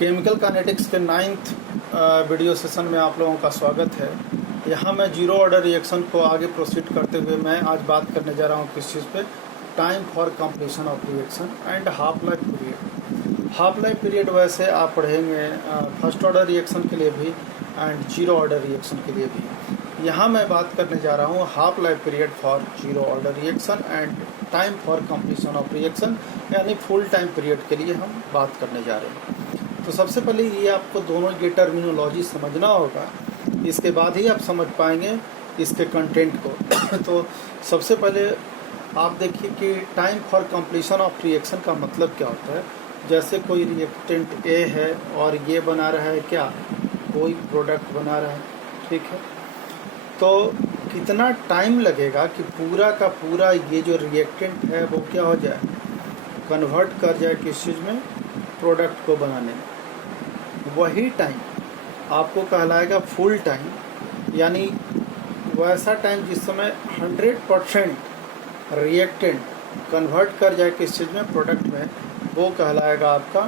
Chemical kinetics के 9th video session में आप लोगों का स्वागत है। यहाँ मैं जीरो ऑर्डर रिएक्शन को आगे प्रोसीड करते हुए मैं आज बात करने जा रहा हूँ किस चीज़ पे, time for completion of reaction and half life period. Half life period वैसे आप पढ़ेंगे फर्स्ट ऑर्डर रिएक्शन के लिए भी एंड जीरो ऑर्डर रिएक्शन के लिए भी। यहाँ मैं बात करने जा रहा हूँ half life period for zero order reaction and time for completion of reaction, यानी फुल टाइम पीरियड के लिए हम बात करने जा रहे हैं। तो सबसे पहले ये आपको दोनों की टर्मिनोलॉजी समझना होगा, इसके बाद ही आप समझ पाएंगे इसके कंटेंट को। तो सबसे पहले आप देखिए कि time for completion of reaction का मतलब क्या होता है। जैसे कोई रिएक्टेंट ए है और ये बना रहा है क्या, कोई प्रोडक्ट बना रहा है, ठीक है। तो कितना टाइम लगेगा कि पूरा का पूरा ये जो रिएक्टेंट है वो क्या हो जाए, कन्वर्ट कर जाए किस चीज़ में, प्रोडक्ट को बनाने में। वही टाइम आपको कहलाएगा फुल टाइम, यानी वैसा टाइम जिस समय 100% रिएक्टेंट कन्वर्ट कर जाए किस चीज़ में, प्रोडक्ट में, वो कहलाएगा आपका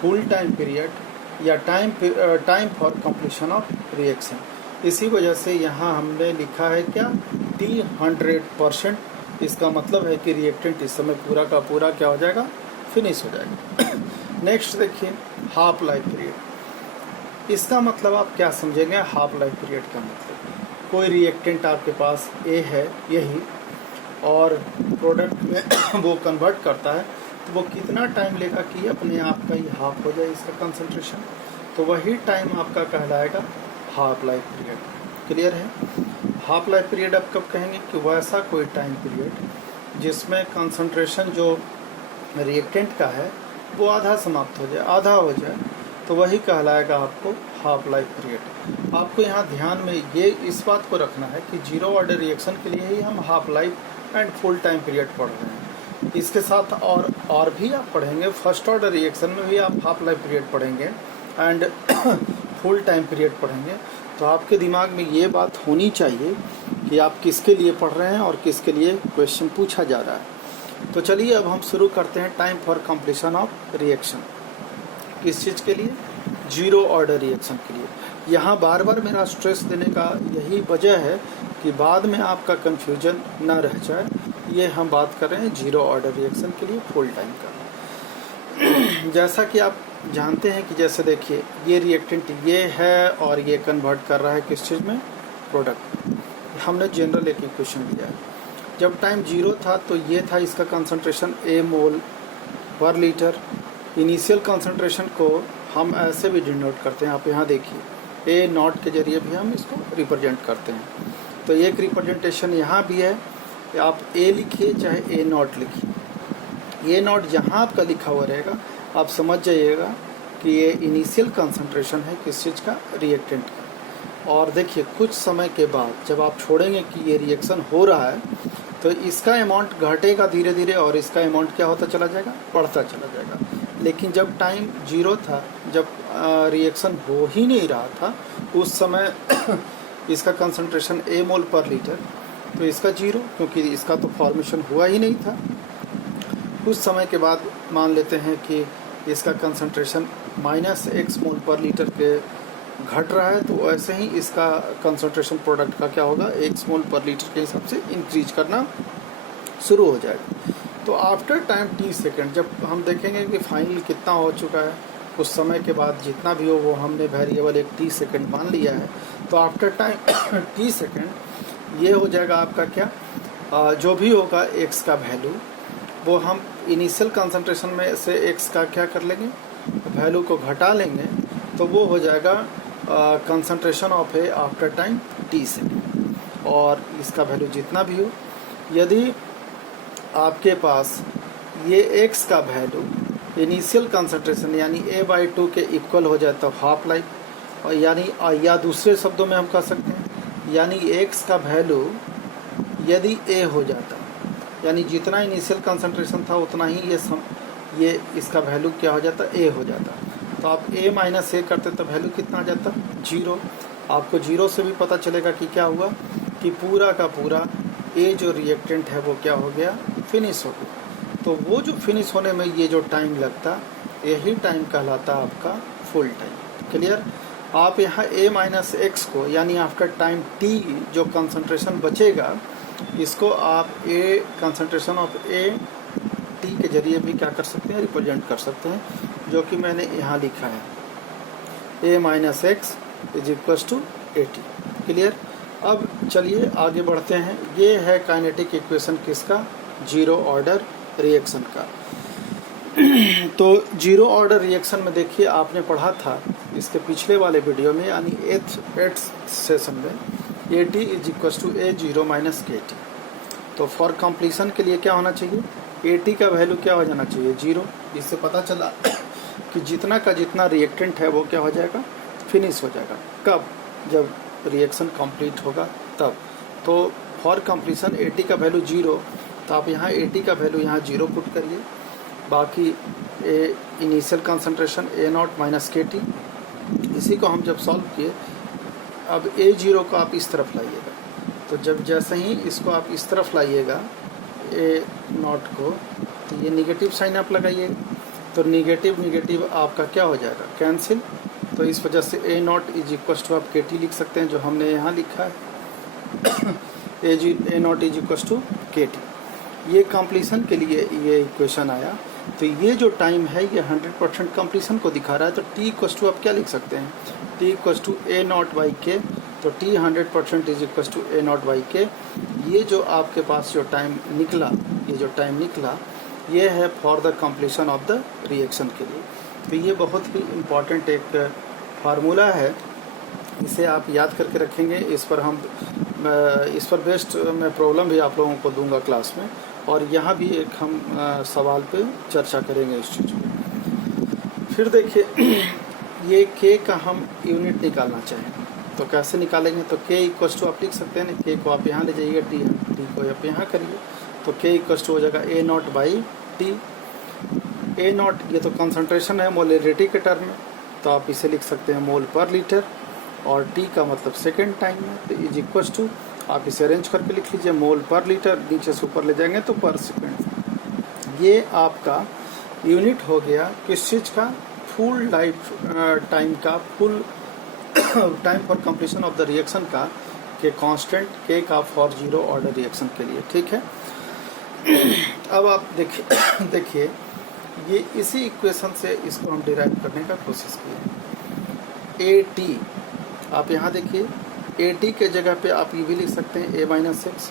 फुल टाइम पीरियड या time for completion of reaction. इसी वजह से यहाँ हमने लिखा है क्या, T100%। इसका मतलब है कि रिएक्टेंट इस समय पूरा का पूरा क्या हो जाएगा, फिनिश हो जाएगा। नेक्स्ट देखिए हाफ लाइफ पीरियड। इसका मतलब आप क्या समझेंगे, हाफ लाइफ पीरियड का मतलब कोई रिएक्टेंट आपके पास ए है यही, और प्रोडक्ट में वो कन्वर्ट करता है, तो वो कितना टाइम लेगा कि अपने आप का ही हाफ हो जाए इसका कंसंट्रेशन, तो वही टाइम आपका कहलाएगा हाफ लाइफ पीरियड। क्लियर है। हाफ लाइफ पीरियड आप कब कहेंगे कि वैसा कोई टाइम पीरियड जिसमें कंसंट्रेशन जो रिएक्टेंट का है वो आधा समाप्त हो जाए, आधा हो जाए, तो वही कहलाएगा आपको हाफ लाइफ पीरियड। आपको यहाँ ध्यान में ये इस बात को रखना है कि जीरो ऑर्डर रिएक्शन के लिए ही हम half life and full time period पढ़ रहे हैं। इसके साथ और भी आप पढ़ेंगे, फर्स्ट ऑर्डर रिएक्शन में भी आप हाफ लाइफ पीरियड पढ़ेंगे एंड फुल टाइम पीरियड पढ़ेंगे। तो आपके दिमाग में ये बात होनी चाहिए कि आप किसके लिए पढ़ रहे हैं और किसके लिए क्वेश्चन पूछा जा रहा है। तो चलिए अब हम शुरू करते हैं time for completion of reaction. किस चीज़ के लिए, जीरो ऑर्डर रिएक्शन के लिए। यहाँ बार बार मेरा स्ट्रेस देने का यही वजह है कि बाद में आपका कंफ्यूजन न रह जाए। ये हम बात कर रहे हैं जीरो ऑर्डर रिएक्शन के लिए फुल टाइम का। जैसा कि आप जानते हैं कि जैसे देखिए ये रिएक्टेंट ये है और ये कन्वर्ट कर रहा है किस चीज़ में, प्रोडक्ट। हमने जनरल एक इक्वेशन लिया है। जब टाइम जीरो था तो ये था इसका कंसंट्रेशन ए मोल पर लीटर। इनिशियल कंसंट्रेशन को हम ऐसे भी डिनोट करते हैं, आप यहाँ देखिए ए नॉट के जरिए भी हम इसको रिप्रेजेंट करते हैं। तो एक रिप्रेजेंटेशन यहाँ भी है, आप ए लिखिए चाहे ए नॉट लिखिए। ए नॉट जहाँ आपका लिखा हुआ रहेगा आप समझ जाइएगा कि ये इनिशियल कंसंट्रेशन है किस चीज़ का, रिएक्टेंट का। और देखिए कुछ समय के बाद जब आप छोड़ेंगे कि ये रिएक्शन हो रहा है तो इसका अमाउंट घटेगा धीरे धीरे और इसका अमाउंट क्या होता चला जाएगा, बढ़ता चला जाएगा। लेकिन जब टाइम जीरो था, जब रिएक्शन हो ही नहीं रहा था, उस समय इसका कंसंट्रेशन ए मोल पर लीटर, तो इसका जीरो, क्योंकि इसका तो फॉर्मेशन हुआ ही नहीं था। कुछ समय के बाद मान लेते हैं कि इसका कंसंट्रेशन -x मोल पर लीटर के घट रहा है, तो वैसे ही इसका कंसंट्रेशन प्रोडक्ट का क्या होगा, x मोल पर लीटर के हिसाब से इंक्रीज करना शुरू हो जाएगा। तो आफ्टर टाइम t सेकेंड जब हम देखेंगे कि फाइनल कितना हो चुका है, कुछ समय के बाद जितना भी हो वो हमने वेरिएबल एक t सेकेंड मान लिया है, तो आफ्टर टाइम t सेकेंड ये हो जाएगा आपका क्या, जो भी होगा x का वैल्यू वो हम इनिशियल कंसंट्रेशन में से x का क्या कर लेंगे, वैल्यू को घटा लेंगे, तो वो हो जाएगा concentration of A after time t second. और इसका वैल्यू जितना भी हो, यदि आपके पास ये x का वैल्यू इनिशियल कंसंट्रेशन यानी a/2 के इक्वल हो जाए तो हाफ लाइफ, और यानी या दूसरे शब्दों में हम कह सकते हैं यानी x का वैल्यू यदि a हो जाता, यानी जितना इनिशियल कंसंट्रेशन था उतना ही ये इसका वैल्यू क्या हो जाता, a हो जाता। तो आप a माइनस a करते तो वैल्यू कितना आ जाता, जीरो। आपको जीरो से भी पता चलेगा कि क्या हुआ, कि पूरा का पूरा ए जो रिएक्टेंट है वो क्या हो गया, फिनिश हो गया। तो वो जो फिनिश होने में ये जो टाइम लगता, यही टाइम कहलाता आपका फुल टाइम। क्लियर। आप यहाँ a माइनस एक्स को यानी आफ्टर टाइम t जो कंसंट्रेशन बचेगा इसको आप a concentration of a t के जरिए भी क्या कर सकते हैं, रिप्रेजेंट कर सकते हैं, जो कि मैंने यहाँ लिखा है a minus x is equal to AT। Clear. अब चलिए आगे बढ़ते हैं। ये है काइनेटिक इक्वेशन किसका, जीरो ऑर्डर रिएक्शन का। तो जीरो ऑर्डर रिएक्शन में देखिए आपने पढ़ा था इसके पिछले वाले वीडियो में यानी एट्थ सेशन में AT is equal to A0 minus KT। तो फॉर कंप्लीशन के लिए क्या होना चाहिए, AT का वैल्यू क्या हो जाना चाहिए, 0। इससे पता चला कि जितना का जितना रिएक्टेंट है वो क्या हो जाएगा, फिनिश हो जाएगा। कब, जब रिएक्शन कंप्लीट होगा तब। तो फॉर कंप्लीशन AT का वैल्यू 0, तो आप यहाँ AT का वैल्यू यहाँ 0 पुट करिए, बाकी initial concentration A0 minus KT। इसी को हम जब सॉल्व किए, अब A0 को आप इस तरफ लाइएगा, तो जब जैसे ही इसको आप इस तरफ लाइएगा A0 को, तो ये निगेटिव साइन आप लगाइएगा, तो निगेटिव निगेटिव आपका क्या हो जाएगा, कैंसिल। तो इस वजह से A0 इज इक्वल टू आप KT लिख सकते हैं, जो हमने यहाँ लिखा है A0 is equal to KT। ये कंप्लीशन के लिए ये इक्वेशन आया। तो ये जो टाइम है ये 100% कंप्लीशन को दिखा रहा है। तो T इक्वल टू आप क्या लिख सकते हैं, T equal to A0 by K। तो T 100% is equal to A0 by K। ये जो आपके पास जो टाइम निकला, ये जो टाइम निकला ये है for the completion of the reaction के लिए। तो ये बहुत ही इम्पॉर्टेंट एक फार्मूला है, इसे आप याद करके रखेंगे। इस पर बेस्ड मैं प्रॉब्लम भी आप लोगों को दूंगा क्लास में, और यहाँ भी एक हम सवाल पे चर्चा करेंगे इस चीज़ को। फिर देखिए ये K का हम यूनिट निकालना चाहें तो कैसे निकालेंगे, तो K इक्वल टू आप लिख सकते हैं ना, K को आप यहाँ ले जाइए, T को आप यहाँ करिए, तो K इक्वल टू हो जाएगा A0 बाई T। A0 ये तो कंसंट्रेशन है मोलरिटी के टर्म में, तो आप इसे लिख सकते हैं मोल पर लीटर, और T का मतलब सेकेंड टाइम में, तो इज इक्वल टू आप इसे अरेंज करके लिख लीजिए मोल पर लीटर, नीचे से ऊपर ले जाएंगे तो पर सेकेंड। ये आपका यूनिट हो गया किस चीज़ का, फुल लाइफ टाइम का, full time for completion of the reaction का, के कांस्टेंट K का फॉर जीरो ऑर्डर रिएक्शन के लिए। ठीक है। अब आप देखिए ये इसी इक्वेशन से इसको हम डिराइव करने का कोशिश किए। AT आप यहाँ देखिए, AT के जगह पे आप ये भी लिख सकते हैं A माइनस एक्स।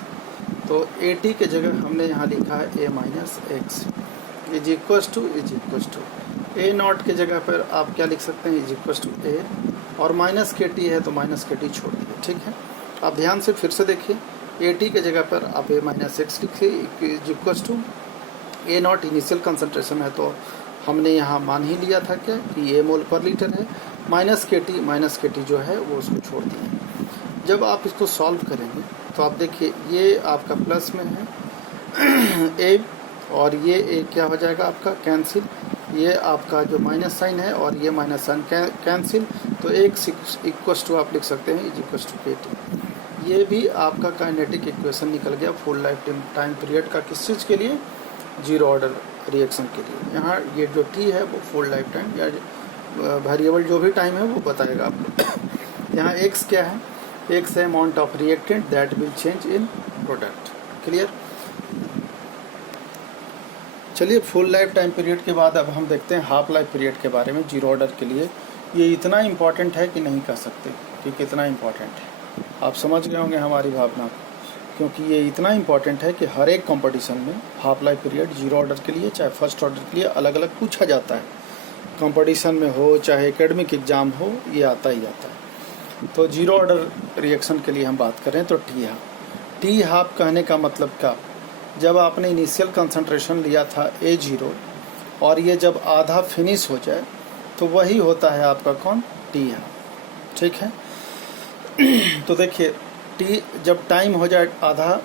तो AT के जगह हमने यहाँ लिखा है A minus x is equal to A0 के जगह पर आप क्या लिख सकते हैं, इज इक्वल टू A, और माइनस KT है तो माइनस KT छोड़ दिए। ठीक है। आप ध्यान से फिर से देखिए, AT के जगह पर आप A माइनस एक्स लिखिए is equal to A0 initial concentration है, तो हमने यहाँ मान ही लिया था क्या कि A मोल पर लीटर है, माइनस KT जो है वो उसको छोड़ दिए। जब आप इसको सॉल्व करेंगे तो आप देखिए ये आपका प्लस में है A, और ये A क्या हो जाएगा आपका कैंसिल, ये आपका जो माइनस साइन है और ये माइनस साइन कैंसिल, तो एक इक्वल टू आप लिख सकते हैं इज इक्वल टू KT। ये भी आपका काइनेटिक इक्वेशन निकल गया फुल लाइफ टाइम पीरियड का, किस चीज़ के लिए, जीरो ऑर्डर रिएक्शन के लिए। यहाँ ये जो T है वो फुल लाइफ टाइम या वेरिएबल जो भी टाइम है वो बताएगा आपको। यहाँ X क्या है, X है amount of reactant that will change in product. Clear. चलिए फुल लाइफ टाइम पीरियड के बाद अब हम देखते हैं हाफ लाइफ पीरियड के बारे में जीरो ऑर्डर के लिए। ये इतना इम्पॉर्टेंट है कि नहीं कह सकते कि कितना इम्पॉर्टेंट है, आप समझ गए होंगे हमारी भावना को, क्योंकि ये इतना इम्पॉर्टेंट है कि हर एक कंपटीशन में half life period zero order के लिए चाहे फर्स्ट ऑर्डर के लिए अलग अलग पूछा जाता है। कंपटीशन में हो चाहे एकेडमिक एग्जाम हो, ये आता ही आता है। तो जीरो ऑर्डर रिएक्शन के लिए हम बात करें तो टी हाफ कहने का मतलब क्या, जब आपने इनिशियल कंसंट्रेशन लिया था A0 और ये जब आधा फिनिश हो जाए तो वही होता है आपका कौन, टी हाफ। ठीक है। तो देखिए टी जब टाइम हो जाए आधा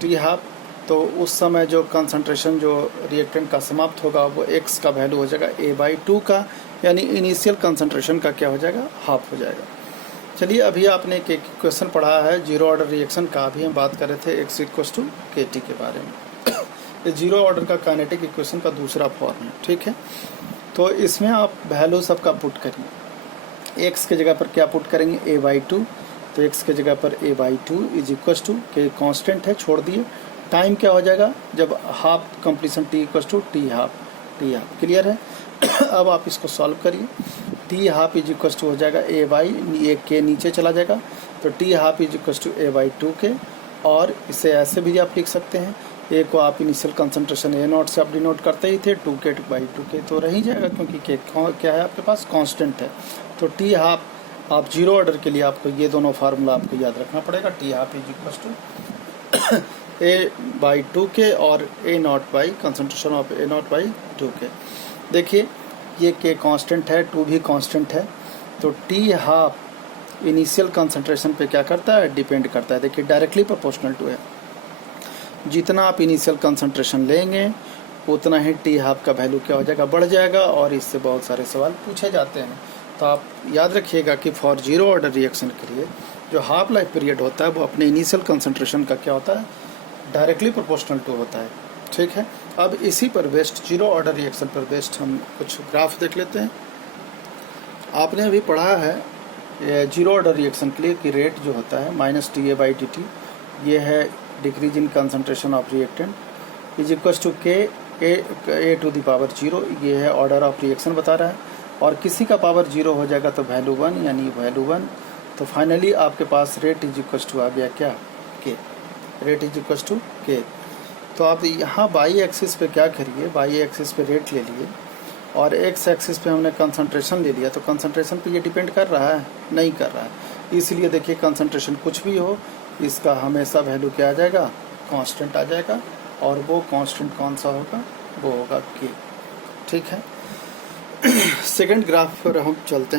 टी हाफ, तो उस समय जो कंसंट्रेशन जो रिएक्टेंट का समाप्त होगा वो X का वैल्यू हो जाएगा A/2 का, यानी इनिशियल कंसंट्रेशन का क्या हो जाएगा, हाफ हो जाएगा। चलिए अभी आपने एक इक्वेशन पढ़ा है जीरो ऑर्डर रिएक्शन का, अभी हम बात कर रहे थे X इक्वल्स टू KT के बारे में। ये जीरो ऑर्डर का काइनेटिक इक्वेशन का दूसरा फॉर्म है। ठीक है। तो इसमें आप वैल्यू सबका पुट करिए। x के जगह पर क्या पुट करेंगे, a/2, तो x के जगह पर a/2 is equal to K constant है, छोड़ दिए। टाइम क्या हो जाएगा जब half completion t equal to T half, clear है। अब आप इसको सॉल्व करिए। T half is equal to हो जाएगा a/, के नीचे चला जाएगा, तो T half is equal to a/2 के। और इसे ऐसे भी आप लिख सकते हैं, ए को आप इनिशियल कंसंट्रेशन A0 से आप डिनोट करते ही थे, 2k/2k तो रह ही जाएगा, क्योंकि के क्या है आपके पास, कांस्टेंट है। तो टी हाफ आप जीरो ऑर्डर के लिए आपको ये दोनों फार्मूला आपको याद रखना पड़ेगा। T half is equal to A/2k और A0 by concentration of A0/2k। देखिए ये के कांस्टेंट है, 2 भी कांस्टेंट है, तो टी हाफ इनिशियल कंसंट्रेशन पे क्या करता है, डिपेंड करता है। देखिए डायरेक्टली प्रोपोर्शनल टू है, जितना आप इनिशियल कंसंट्रेशन लेंगे उतना ही टी हाफ का वैल्यू क्या हो जाएगा, बढ़ जाएगा। और इससे बहुत सारे सवाल पूछे जाते हैं। तो आप याद रखिएगा कि फॉर जीरो ऑर्डर रिएक्शन के लिए जो हाफ लाइफ पीरियड होता है वो अपने इनिशियल कंसंट्रेशन का क्या होता है, डायरेक्टली प्रोपोर्शनल टू होता है। ठीक है, अब इसी पर बेस्ड, जीरो ऑर्डर रिएक्शन पर बेस्ड हम कुछ ग्राफ देख लेते हैं। आपने अभी पढ़ा है जीरो ऑर्डर रिएक्शन के लिए कि रेट जो होता है -dA/dt, ये है decrease in concentration of reactant is equal to K A⁴, ये है ऑर्डर ऑफ रिएक्शन बता रहा है। और किसी का पावर 0 हो जाएगा तो वैल्यू 1, यानी वैल्यू 1। तो फाइनली आपके पास रेट इज इक्वल टू आ गया क्या, के, रेट इज इक्वल टू के। तो आप यहाँ बाई एक्सिस पे क्या करिए, बाई एक्सिस पे रेट ले लिए और एक्स एक्सिस पे हमने कंसंट्रेशन ले लिया। तो कंसंट्रेशन पे ये डिपेंड कर रहा है, नहीं कर रहा है। इसलिए देखिए कंसंट्रेशन कुछ भी हो, इसका हमेशा वैल्यू क्या आ जाएगा, कांस्टेंट आ जाएगा। और वो कांस्टेंट कौन सा होगा, वो होगा के। ठीक है, सेकंड ग्राफ पर हम चलते हैं।